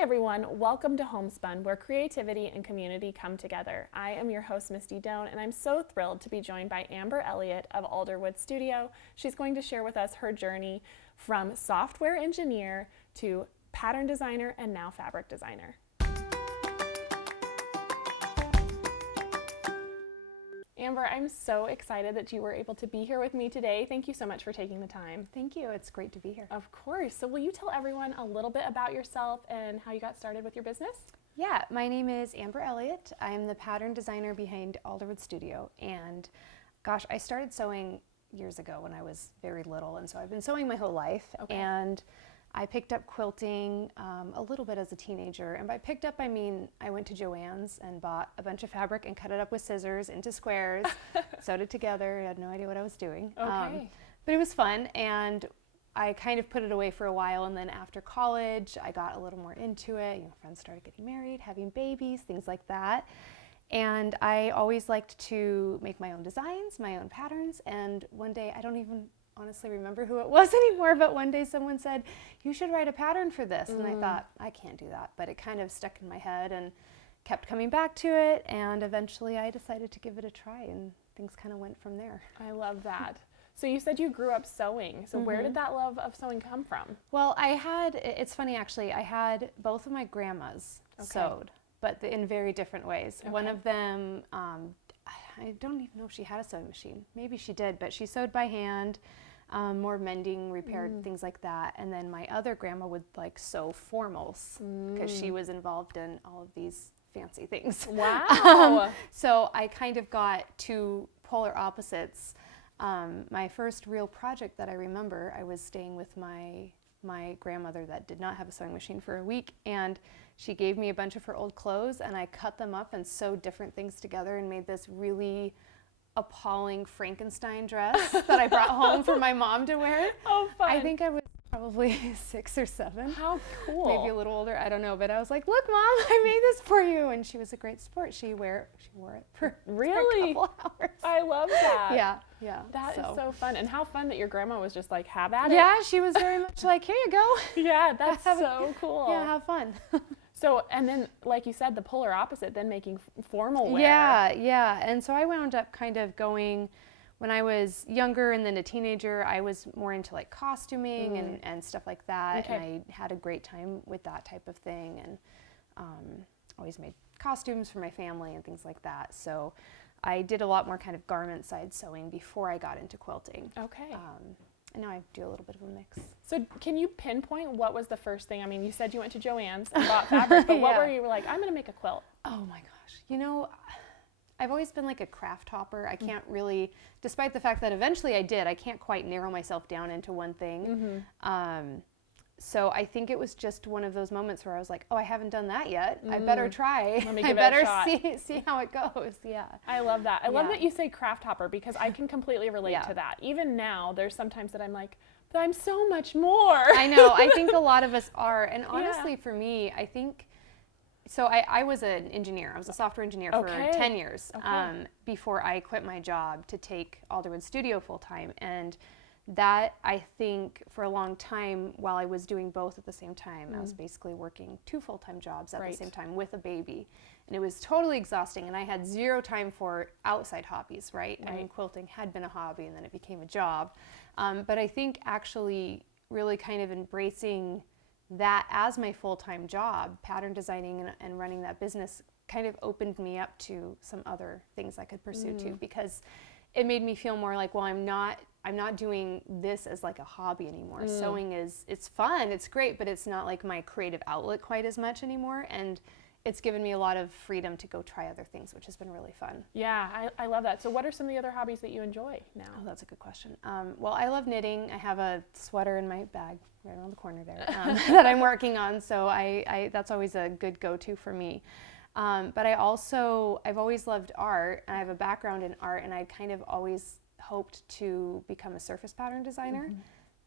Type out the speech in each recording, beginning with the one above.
Hi everyone, welcome to Homespun, where creativity and community come together. I am your host, Misty, and I'm so thrilled to be joined by Elliot of Alderwood Studio. She's going to share with us her journey from software engineer to pattern designer and now fabric designer. Amber, I'm so excited that you were able to be here with me today. Thank you so much for taking the time. Thank you. It's great to be here. Of course. So will you tell everyone a little bit about yourself and how you got started with your business? Yeah, my name is Amber Elliot. I am the pattern designer behind Alderwood Studio. And gosh, I started sewing years ago when I was very little. And so I've been sewing my whole life. Okay. And I picked up quilting a little bit as a teenager. And by picked up, I mean I went to Joann's and bought a bunch of fabric and cut it up with scissors into squares, sewed it together. I had no idea what I was doing. Okay. But it was fun, and I kind of put it away for a while. And then after college, I got a little more into it. You know, friends started getting married, having babies, things like that. And I always liked to make my own designs, my own patterns. And one day, I don't even honestly remember who it was anymore, but one day someone said, you should write a pattern for this. And I thought, I can't do that. But it kind of stuck in my head and kept coming back to it. And eventually I decided to give it a try, and things kind of went from there. I love that. So you said you grew up sewing. So where did that love of sewing come from? Well, it's funny actually, I had both of my grandmas sewed, but in very different ways. Okay. One of them, I don't even know if she had a sewing machine. Maybe she did, but she sewed by hand. More mending, repaired, things like that. And then my other grandma would like sew formals because she was involved in all of these fancy things. Wow. So I kind of got two polar opposites. My first real project that I remember, I was staying with my grandmother that did not have a sewing machine for a week, and she gave me a bunch of her old clothes, and I cut them up and sewed different things together and made this really appalling Frankenstein dress that I brought home for my mom to wear. Oh, fun. I think I was probably 6 or 7. How cool. Maybe a little older, I don't know, but I was like, look Mom, I made this for you. And she was a great sport. She wore it for Really? a couple hours. I love that. Yeah. That is so fun. And how fun that your grandma was just like, have at it. Yeah, she was very much like, here you go. Yeah, that's so cool. Yeah, have fun. So, and then, like you said, the polar opposite, then making formal wear. Yeah. And so I wound up kind of going, when I was younger and then a teenager, I was more into like costuming and stuff like that. Okay. And I had a great time with that type of thing, and always made costumes for my family and things like that. So I did a lot more kind of garment side sewing before I got into quilting. Okay. And now I do a little bit of a mix. So can you pinpoint what was the first thing? I mean, you said you went to Joann's and bought fabric, but what were you like, I'm going to make a quilt? Oh my gosh. You know, I've always been like a craft hopper. I can't really, despite the fact that eventually I did, I can't quite narrow myself down into one thing. So I think it was just one of those moments where I was like, oh, I haven't done that yet. I better try. Let me give I better it a shot. see how it goes. Yeah. I love that. I love Yeah. that you say craft hopper, because I can completely relate Yeah. to that. Even now, there's sometimes that I'm like, but I'm so much more. I know. I think a lot of us are. And honestly, for me, I think, so I was an engineer. I was a software engineer for 10 years before I quit my job to take Alderwood Studio full time. And that, I think, for a long time, while I was doing both at the same time, I was basically working 2 full-time jobs at the same time with a baby. And it was totally exhausting, and I had 0 time for outside hobbies, right? I mean, quilting had been a hobby, and then it became a job. But I think actually really kind of embracing that as my full-time job, pattern designing and running that business, kind of opened me up to some other things I could pursue too, because it made me feel more like, well, I'm not doing this as like a hobby anymore. Sewing it's fun, it's great, but it's not like my creative outlet quite as much anymore. And it's given me a lot of freedom to go try other things, which has been really fun. Yeah, I love that. So what are some of the other hobbies that you enjoy now? Oh, that's a good question. Well, I love knitting. I have a sweater in my bag right around the corner there that I'm working on. So I that's always a good go-to for me. But I've always loved art, and I have a background in art, and I kind of always hoped to become a surface pattern designer.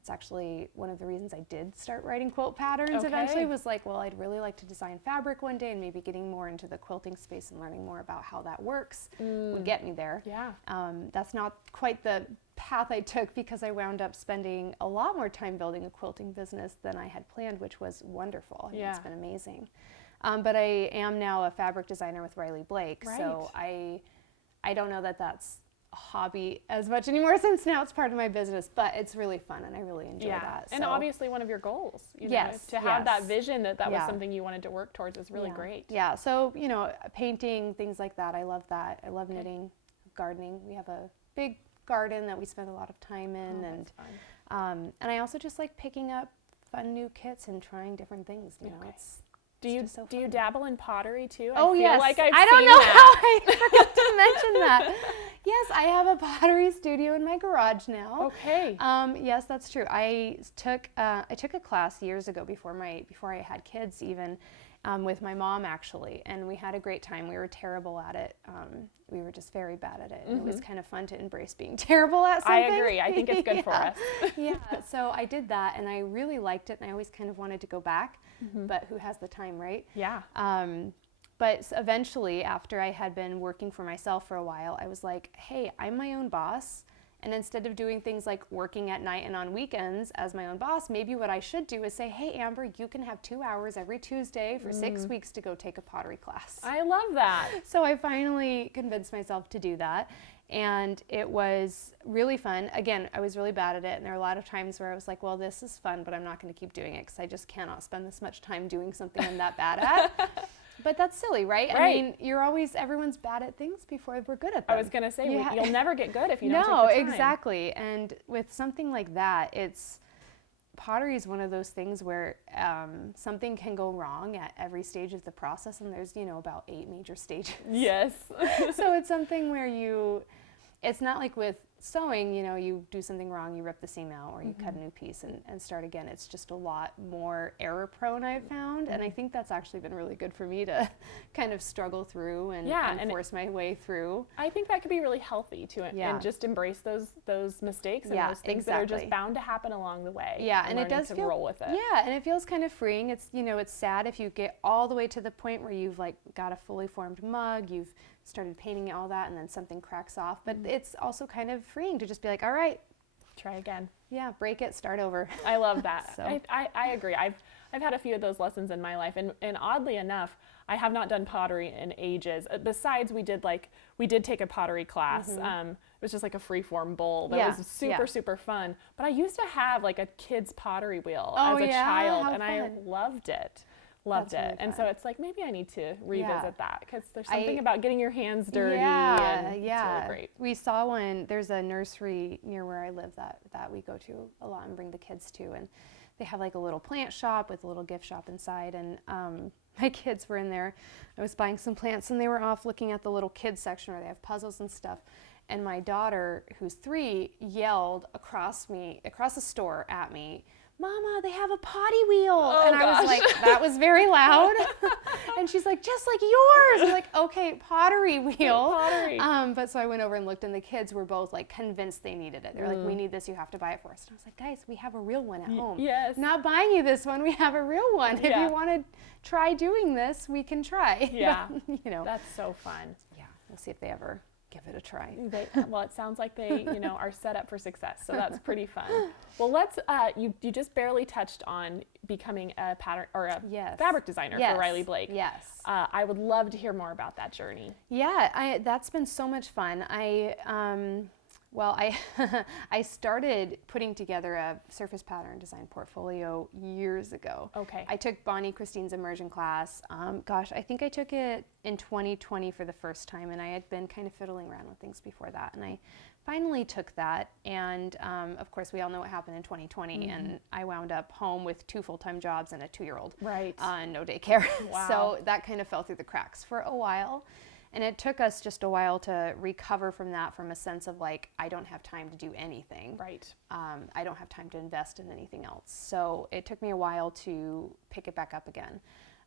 It's actually one of the reasons I did start writing quilt patterns eventually, was like, well, I'd really like to design fabric one day, and maybe getting more into the quilting space and learning more about how that works would get me there. Yeah. That's not quite the path I took, because I wound up spending a lot more time building a quilting business than I had planned, which was wonderful. I mean, it's been amazing. But I am now a fabric designer with Riley Blake, so I don't know that that's a hobby as much anymore, since now it's part of my business, but it's really fun and I really enjoy that. And obviously one of your goals, you know, yes, to have that vision that was something you wanted to work towards is really great. Yeah, so, you know, painting, things like that, I love that. I love knitting, gardening. We have a big garden that we spend a lot of time in, and I also just like picking up fun new kits and trying different things, you know. Do you dabble in pottery too? Oh, I feel yes. like I've I don't seen know that. how I forgot to mention that. Yes, I have a pottery studio in my garage now. Okay. Yes, that's true. I took a class years ago before I had kids even, with my mom actually, and we had a great time. We were terrible at it. We were just very bad at it, and it was kind of fun to embrace being terrible at something. I agree. I think it's good for us. Yeah. So I did that, and I really liked it, and I always kind of wanted to go back, but who has the time, right? Yeah. But eventually, after I had been working for myself for a while, I was like, hey, I'm my own boss. And instead of doing things like working at night and on weekends as my own boss, maybe what I should do is say, hey, Amber, you can have 2 hours every Tuesday for 6 weeks to go take a pottery class. I love that. So I finally convinced myself to do that. And it was really fun. Again, I was really bad at it. And there were a lot of times where I was like, well, this is fun, but I'm not going to keep doing it because I just cannot spend this much time doing something I'm that bad at. But that's silly, right? I mean, everyone's bad at things before we're good at them. I was going to say, you'll never get good if you don't take the time. No, exactly. And with something like that, pottery is one of those things where something can go wrong at every stage of the process, and there's, about 8 major stages. Yes. So it's something where it's not like with sewing, you do something wrong, you rip the seam out, or you cut a new piece and start again. It's just a lot more error prone, I've found, and I think that's actually been really good for me to kind of struggle through and force my way through. I think that could be really healthy too, and just embrace those mistakes and those things that are just bound to happen along the way. Yeah, and it does feel roll with it. Yeah, and it feels kind of freeing. It's it's sad if you get all the way to the point where you've like got a fully formed mug, you've started painting all that, and then something cracks off. But it's also kind of freeing to just be like, all right, try again. Yeah, break it, start over. I love that. So. I agree. I've had a few of those lessons in my life, and oddly enough, I have not done pottery in ages. Besides, we did take a pottery class. It was just like a free-form bowl that was super fun. But I used to have like a kid's pottery wheel as a child, and I loved it. Loved it. Really and so it's like, maybe I need to revisit that, because there's something about getting your hands dirty and it's really great. We saw one, there's a nursery near where I live that we go to a lot and bring the kids to, and they have like a little plant shop with a little gift shop inside, and my kids were in there. I was buying some plants, and they were off looking at the little kids section where they have puzzles and stuff, and my daughter, who's 3, yelled across the store at me, Mama, they have a potty wheel. Oh, and I was like, that was very loud. And she's like, just like yours. I'm like, okay, pottery wheel. Pottery. But so I went over and looked, and the kids were both like convinced they needed it. They're like, we need this, you have to buy it for us. And I was like, guys, we have a real one at home. Yes. Not buying you this one, we have a real one. If you want to try doing this, we can try. Yeah. But, that's so fun. Yeah, we'll see if they ever give it a try. Well, it sounds like they, are set up for success. So that's pretty fun. Well, let's. You just barely touched on becoming a pattern or a fabric designer for Riley Blake. Yes. I would love to hear more about that journey. Yeah, that's been so much fun. I started putting together a surface pattern design portfolio years ago. Okay. I took Bonnie Christine's immersion class. I think I took it in 2020 for the first time, and I had been kind of fiddling around with things before that, and I finally took that, and of course we all know what happened in 2020, and I wound up home with 2 full-time jobs and a 2-year-old. Right. No daycare. Wow. So that kind of fell through the cracks for a while. And it took us just a while to recover from that, from a sense of like, I don't have time to do anything. Right. I don't have time to invest in anything else. So it took me a while to pick it back up again.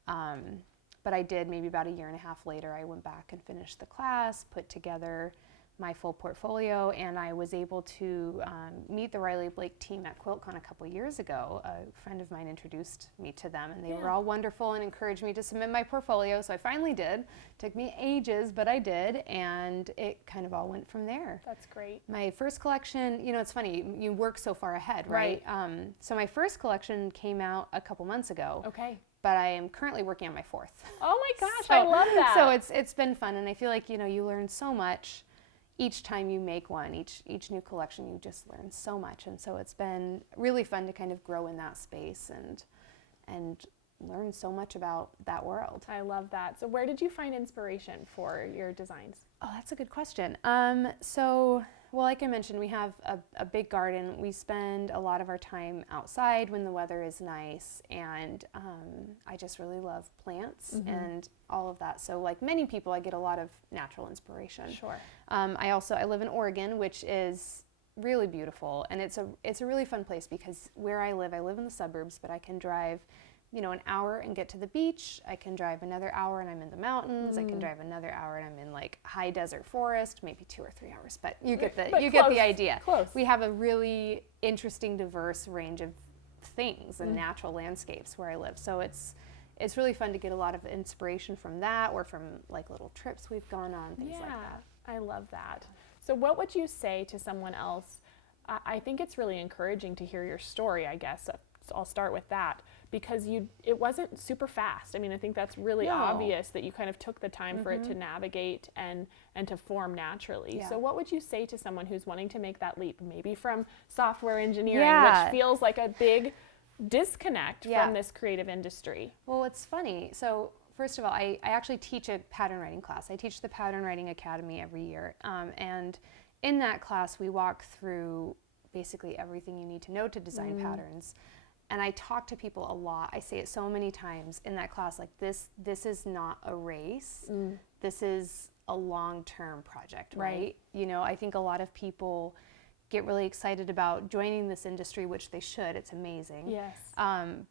But I did, maybe about 1.5 years later, I went back and finished the class, put together my full portfolio, and I was able to meet the Riley Blake team at QuiltCon a couple years ago. A friend of mine introduced me to them, and they were all wonderful and encouraged me to submit my portfolio, so I finally did. Took me ages, but I did, and it kind of all went from there. That's great. My first collection, you know, it's funny, you work so far ahead, right? So my first collection came out a couple months ago. Okay. But I am currently working on my fourth. Oh my gosh, I love that. So it's been fun, and I feel like, you know, you learn so much each time you make one. Each new collection, you just learn so much, and so it's been really fun to kind of grow in that space and learn so much about that world. I love that. So where did you find inspiration for your designs? Oh, that's a good question. Well, like I mentioned, we have a big garden. We spend a lot of our time outside when the weather is nice, and I just really love plants and all of that. So like many people, I get a lot of natural inspiration. Sure. I live in Oregon, which is really beautiful, and it's a really fun place because where I live in the suburbs, but I can drive, you know, an hour and get to the beach. I can drive another hour and I'm in the mountains. I can drive another hour and I'm in like high desert forest, maybe 2 or 3 hours, but you get the idea. Close. We have a really interesting, diverse range of things and natural landscapes where I live. So it's really fun to get a lot of inspiration from that, or from like little trips we've gone on, things like that. I love that. So what would you say to someone else? I think it's really encouraging to hear your story, I guess. So I'll start with that, because it wasn't super fast. I mean, I think that's really obvious that you kind of took the time for it to navigate and to form naturally. Yeah. So what would you say to someone who's wanting to make that leap, maybe from software engineering, which feels like a big disconnect from this creative industry? Well, it's funny. So first of all, I actually teach a pattern writing class. I teach the Pattern Writing Academy every year. And in that class, we walk through basically everything you need to know to design patterns. And I talk to people a lot. I say it so many times in that class, like this is not a race. This is a long-term project, right? You know, I think a lot of people get really excited about joining this industry, which they should. It's amazing. Yes.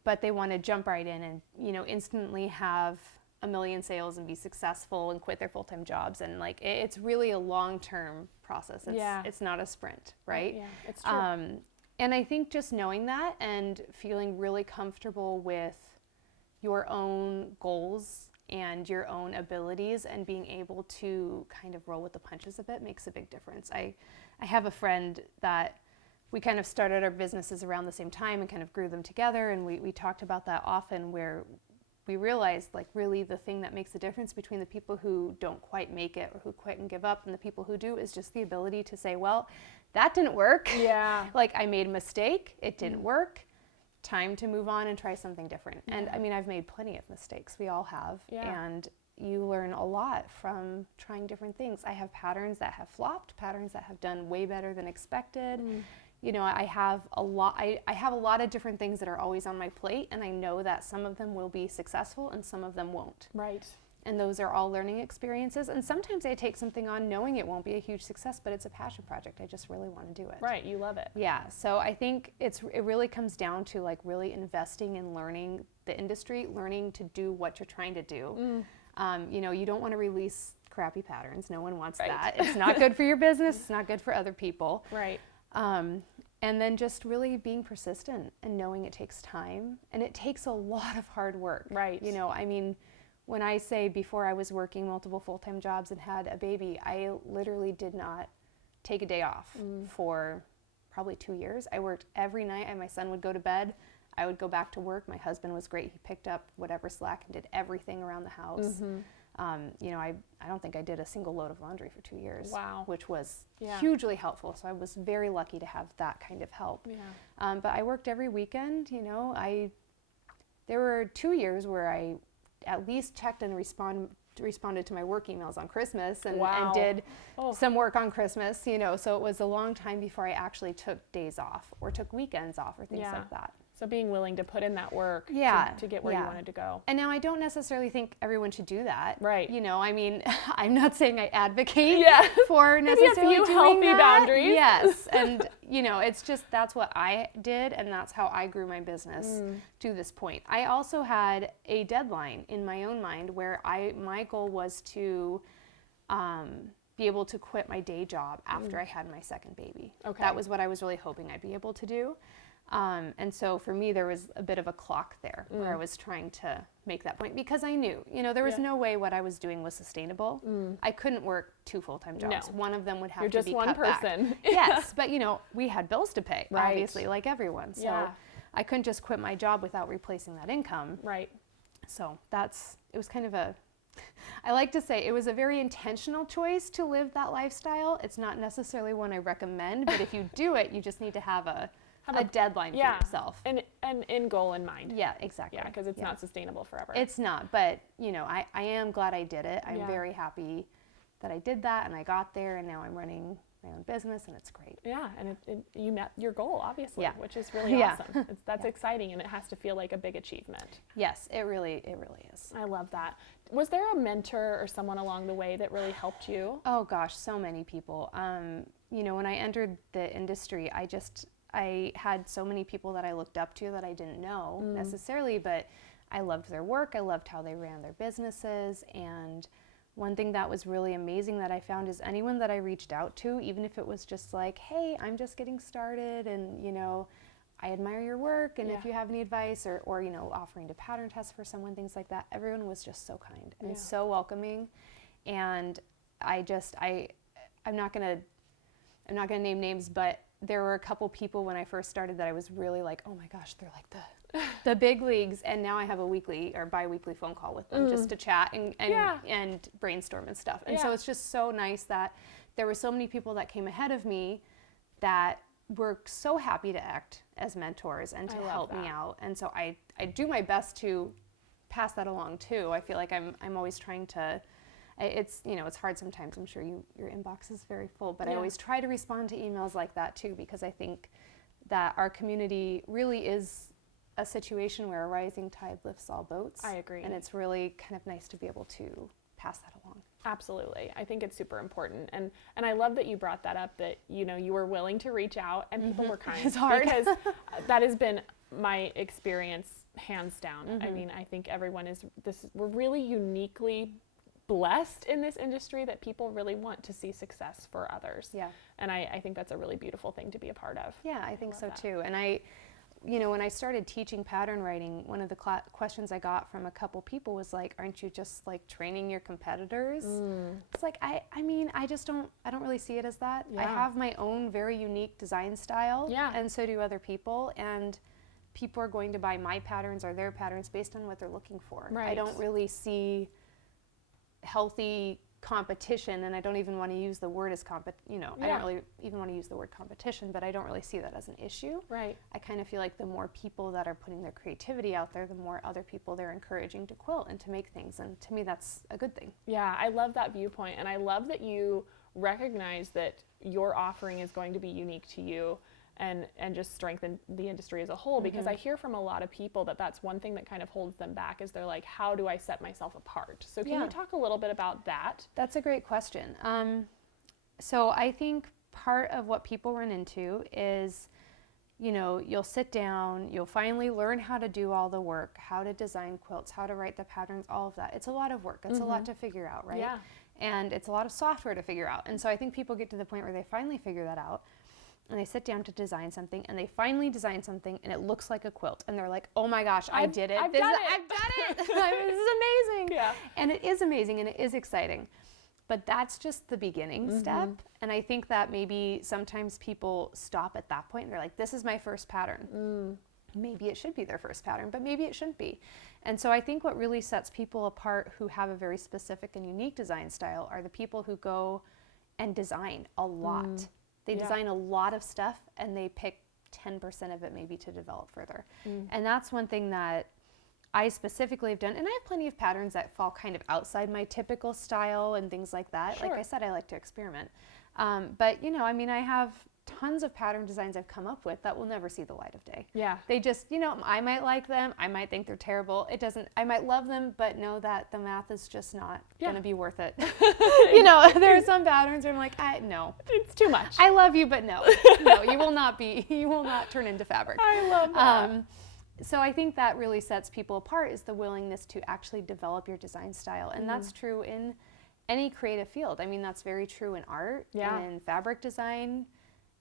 But they want to jump right in and, you know, instantly have a million sales and be successful and quit their full-time jobs. And like, it's really a long-term process. It's not a sprint, right? Yeah, it's true. And I think just knowing that and feeling really comfortable with your own goals and your own abilities and being able to kind of roll with the punches a bit makes a big difference. I have a friend that we kind of started our businesses around the same time and kind of grew them together, and we talked about that often, where we realized like really the thing that makes the difference between the people who don't quite make it or who quit and give up and the people who do is just the ability to say, well, that didn't work. Yeah. Like I made a mistake, it didn't work, time to move on and try something different. And I mean, I've made plenty of mistakes, we all have, and you learn a lot from trying different things. I have patterns that have flopped, patterns that have done way better than expected. You know, I have a lot of different things that are always on my plate, and I know that some of them will be successful and some of them won't. Right. And those are all learning experiences. And sometimes I take something on knowing it won't be a huge success, but it's a passion project. I just really want to do it. Right, you love it. Yeah, so I think it really comes down to like really investing in learning the industry, learning to do what you're trying to do. You know, you don't want to release crappy patterns. No one wants that. It's not good for your business. It's not good for other people. Right. And then just really being persistent and knowing it takes time, and it takes a lot of hard work. Right. You know, I mean, when I say before I was working multiple full-time jobs and had a baby, I literally did not take a day off for probably 2 years. I worked every night, and my son would go to bed. I would go back to work. My husband was great. He picked up whatever slack and did everything around the house. You know, I don't think I did a single load of laundry for 2 years. Wow. Which was hugely helpful. So I was very lucky to have that kind of help. Yeah. But I worked every weekend. You know, there were 2 years where I at least checked and responded to my work emails on Christmas and did some work on Christmas, you know, so it was a long time before I actually took days off or took weekends off or things like that. So being willing to put in that work to get where you wanted to go. And now I don't necessarily think everyone should do that. Right. You know, I mean, I'm not saying I advocate for necessarily Maybe a few doing healthy boundaries. Yes. And, you know, it's just that's what I did, and that's how I grew my business to this point. I also had a deadline in my own mind where my goal was to be able to quit my day job after I had my second baby. Okay. That was what I was really hoping I'd be able to do. And so for me, there was a bit of a clock there where I was trying to make that point because I knew, there was no way what I was doing was sustainable. I couldn't work 2 full-time jobs. No. One of them would have You're to just be one cut person. back. Yes, but we had bills to pay, Right. obviously, like everyone. So I couldn't just quit my job without replacing that income. Right. So it was kind of I like to say it was a very intentional choice to live that lifestyle. It's not necessarily one I recommend, but if you do it, you just need to have a deadline for yourself. And an end goal in mind. Yeah, exactly. Yeah, because it's not sustainable forever. It's not, but I am glad I did it. I'm very happy that I did that and I got there, and now I'm running my own business, and it's great. Yeah, and you met your goal, obviously, which is really Yeah. awesome. That's exciting, and it has to feel like a big achievement. Yes, it really is. I love that. Was there a mentor or someone along the way that really helped you? Oh gosh, so many people. When I entered the industry, I had so many people that I looked up to that I didn't know necessarily, but I loved their work. I loved how they ran their businesses. And one thing that was really amazing that I found is anyone that I reached out to, even if it was just like, hey, I'm just getting started and, I admire your work, and if you have any advice or offering to pattern test for someone, things like that, everyone was just so kind and so welcoming. And I'm not going to name names, but there were a couple people when I first started that I was really like, oh my gosh, they're like the big leagues. And now I have a weekly or bi-weekly phone call with them just to chat and brainstorm and stuff. And so it's just so nice that there were so many people that came ahead of me that were so happy to act as mentors and to help me out. And so I do my best to pass that along too. I feel like I'm always trying to, it's hard sometimes. I'm sure your inbox is very full, but I always try to respond to emails like that too, because I think that our community really is a situation where a rising tide lifts all boats. I agree. And it's really kind of nice to be able to pass that along. Absolutely. I think it's super important. And I love that you brought that up, that, you were willing to reach out and people were kind. It's hard. Because that has been my experience, hands down. I mean, I think everyone we're really uniquely blessed in this industry that people really want to see success for others. Yeah. And I think that's a really beautiful thing to be a part of. Yeah, I think so too. And when I started teaching pattern writing, one of the questions I got from a couple people was like, aren't you just like training your competitors? It's like, I don't really see it as that. I have my own very unique design style, and so do other people, and people are going to buy my patterns or their patterns based on what they're looking for. Right. I don't really see healthy competition, and I don't even want to use the word as I don't really even want to use the word competition, but I don't really see that as an issue. Right. I kind of feel like the more people that are putting their creativity out there, the more other people they're encouraging to quilt and to make things, and to me that's a good thing. Yeah, I love that viewpoint, and I love that you recognize that your offering is going to be unique to you and just strengthen the industry as a whole, because I hear from a lot of people that that's one thing that kind of holds them back, is they're like, how do I set myself apart? So can you talk a little bit about that? That's a great question. So I think part of what people run into is, you'll sit down, you'll finally learn how to do all the work, how to design quilts, how to write the patterns, all of that. It's a lot of work. It's a lot to figure out, right? Yeah. And it's a lot of software to figure out. And so I think people get to the point where they finally figure that out, and they sit down to design something, and they finally design something, and it looks like a quilt, and they're like, oh my gosh, I did it. I've done it. This is amazing. Yeah. And it is amazing, and it is exciting. But that's just the beginning step. And I think that maybe sometimes people stop at that point, and they're like, this is my first pattern. Maybe it should be their first pattern, but maybe it shouldn't be. And so I think what really sets people apart who have a very specific and unique design style are the people who go and design a lot. They design a lot of stuff, and they pick 10% of it maybe to develop further. And that's one thing that I specifically have done. And I have plenty of patterns that fall kind of outside my typical style and things like that. Sure. Like I said, I like to experiment. But, I have tons of pattern designs I've come up with that will never see the light of day. Yeah. They just, I might like them. I might think they're terrible. I might love them, but know that the math is just not going to be worth it. There are some patterns where I'm like, no. It's too much. I love you, but no, you will not turn into fabric. I love that. So I think that really sets people apart, is the willingness to actually develop your design style. And that's true in any creative field. I mean, that's very true in art and in fabric design.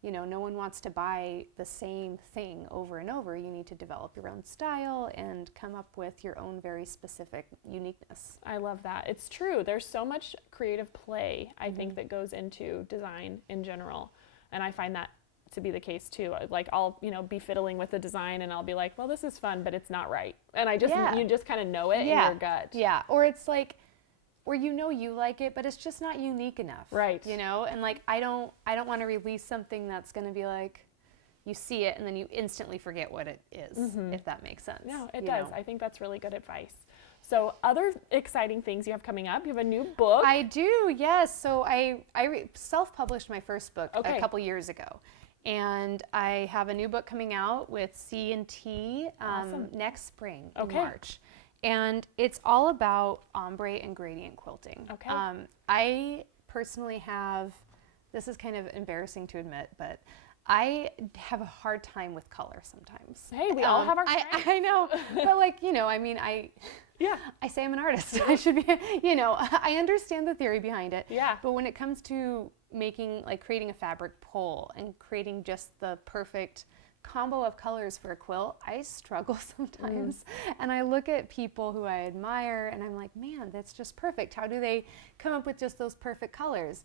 You know, no one wants to buy the same thing over and over. You need to develop your own style and come up with your own very specific uniqueness. I love that. It's true. There's so much creative play, I think, that goes into design in general. And I find that to be the case too. Like I'll, be fiddling with the design and I'll be like, well, this is fun, but it's not right. And you just kind of know it in your gut. Yeah. Or it's like, where you like it, but it's just not unique enough. Right. And like I don't want to release something that's going to be like you see it and then you instantly forget what it is, if that makes sense. No, it does. I think that's really good advice. So other exciting things you have coming up. You have a new book. I do, yes. So I self-published my first book a couple years ago. And I have a new book coming out with C&T next spring in March. And it's all about ombre and gradient quilting. Okay. I personally have, this is kind of embarrassing to admit, but I have a hard time with color sometimes. Hey, we all have our times. I know, but like, I say I'm an artist. I should be, I understand the theory behind it. Yeah. But when it comes to creating a fabric pole and creating just the perfect combo of colors for a quilt, I struggle sometimes. And I look at people who I admire and I'm like, man, that's just perfect. How do they come up with just those perfect colors?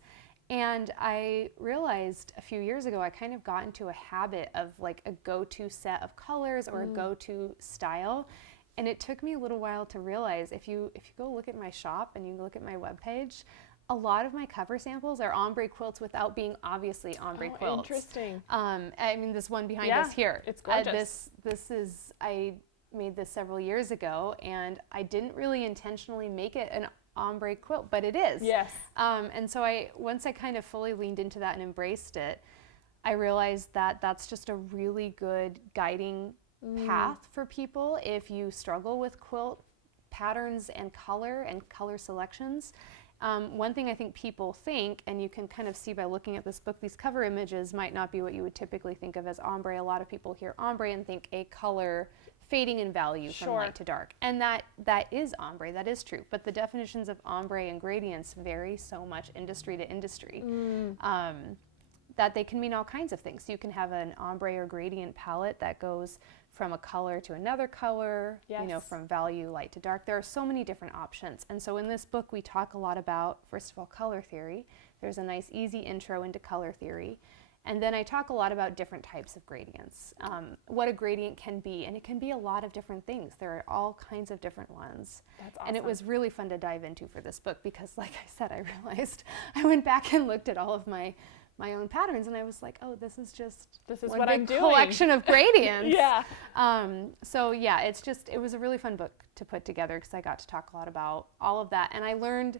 And I realized a few years ago, I kind of got into a habit of like a go-to set of colors or a go-to style. And it took me a little while to realize if you go look at my shop and you look at my webpage, a lot of my cover samples are ombre quilts without being obviously ombre quilts. Interesting. I mean, this one behind us here. It's gorgeous. I made this several years ago, and I didn't really intentionally make it an ombre quilt, but it is. Yes. And so once I kind of fully leaned into that and embraced it, I realized that that's just a really good guiding path for people if you struggle with quilt patterns and color selections. One thing I think people think, and you can kind of see by looking at this book, these cover images might not be what you would typically think of as ombre. A lot of people hear ombre and think a color fading in value from light to dark. And that is ombre, that is true. But the definitions of ombre and gradients vary so much industry to industry that they can mean all kinds of things. You can have an ombre or gradient palette that goes from a color to another color, from value light to dark. There are so many different options. And so in this book, we talk a lot about, first of all, color theory. There's a nice, easy intro into color theory. And then I talk a lot about different types of gradients, what a gradient can be. And it can be a lot of different things. There are all kinds of different ones. That's awesome. And it was really fun to dive into for this book because, like I said, I realized I went back and looked at all of my own patterns and I was like, oh, this is one what I'm doing. Collection of gradients. Yeah. It was a really fun book to put together because I got to talk a lot about all of that. And I learned,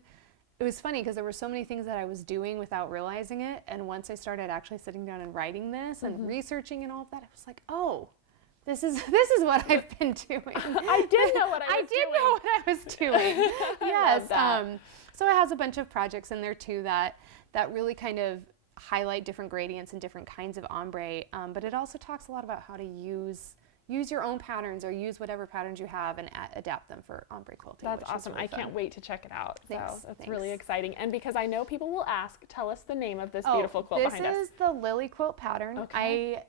it was funny because there were so many things that I was doing without realizing it. And once I started actually sitting down and writing this and researching and all of that, I was like, oh, this is what I've been doing. I did know what I was doing. Yes. So it has a bunch of projects in there too that really kind of highlight different gradients and different kinds of ombre, but it also talks a lot about how to use your own patterns or use whatever patterns you have and adapt them for ombre quilting. That's awesome. Really I can't wait to check it out. Thanks. So it's really exciting. And because I know people will ask, tell us the name of this beautiful quilt behind us. This is the Lily quilt pattern. Okay.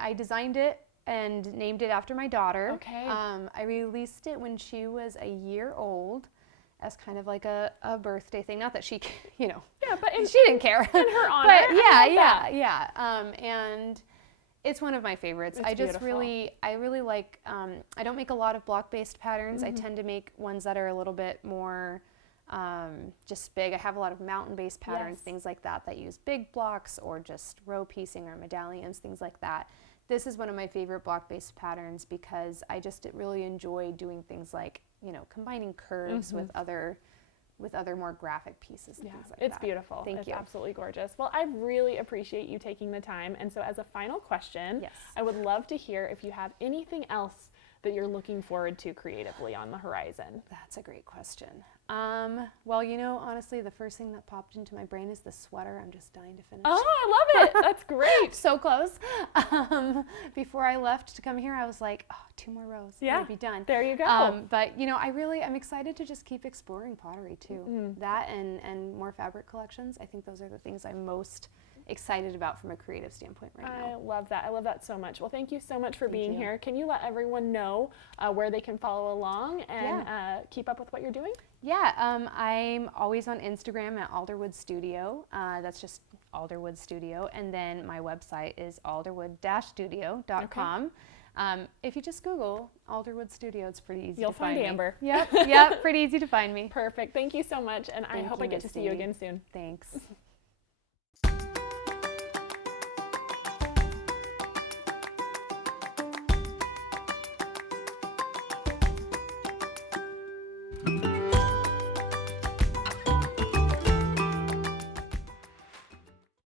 I designed it and named it after my daughter. Okay. I released it when she was a year old, as kind of like a birthday thing. Not that she, Yeah, but she didn't care. In her honor. But yeah. And it's one of my favorites. It's beautiful. I really like, I don't make a lot of block-based patterns. I tend to make ones that are a little bit more just big. I have a lot of mountain-based patterns, things like that use big blocks or just row piecing or medallions, things like that. This is one of my favorite block-based patterns because I just really enjoy doing things like, combining curves with other more graphic pieces and things like that. It's beautiful. It's absolutely gorgeous. Well, I really appreciate you taking the time. And so as a final question, I would love to hear if you have anything else that you're looking forward to creatively on the horizon? That's a great question. Well, honestly, the first thing that popped into my brain is the sweater. I'm just dying to finish. Oh, I love it. That's great. So close. Before I left to come here, I was like, 2 more rows. Yeah. I'll be done. There you go. But, I'm excited to just keep exploring pottery too. That and more fabric collections. I think those are the things I'm most excited about from a creative standpoint right now. I love that. I love that so much. Well, thank you so much for being here. Can you let everyone know where they can follow along and keep up with what you're doing? Yeah, I'm always on Instagram at Alderwood Studio. That's just Alderwood Studio. And then my website is alderwood-studio.com. If you just Google Alderwood Studio, it's pretty easy You'll to find me. Amber. Yep, pretty easy to find me. Perfect. Thank you so much. And I hope I get to see you again soon. Thanks.